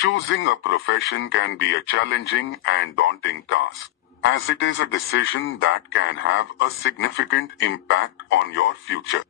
Choosing a profession can be a challenging and daunting task, as it is a decision that can have a significant impact on your future.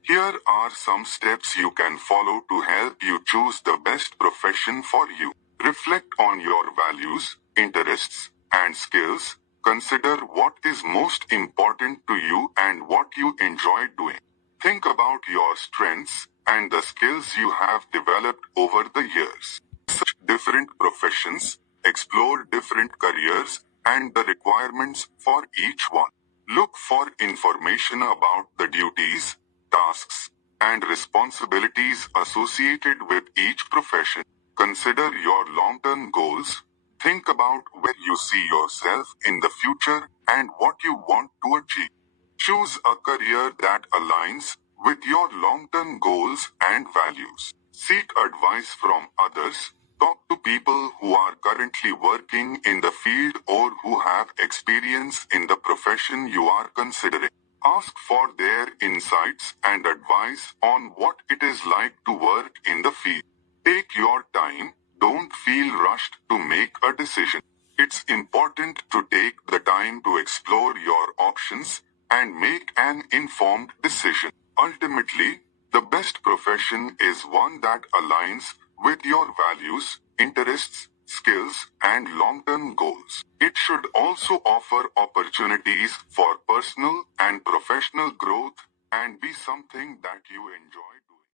Here are some steps you can follow to help you choose the best profession for you. Reflect on your values, interests, and skills. Consider what is most important to you and what you enjoy doing. Think about your strengths and the skills you have developed over the years. Search different professions, explore different careers, and the requirements for each one. Look for information about the duties, tasks, and responsibilities associated with each profession. Consider your long-term goals. Think about where you see yourself in the future and what you want to achieve. Choose a career that aligns with your long-term goals and values. Seek advice from others. Talk to people who are currently working in the field or who have experience in the profession you are considering. Ask for their insights and advice on what it is like to work in the field. Take your time. Don't feel rushed to make a decision. It's important to take the time to explore your options and make an informed decision. Ultimately, the best profession is one that aligns with your values, interests, skills, and long-term goals. It should also offer opportunities for personal and professional growth and be something that you enjoy.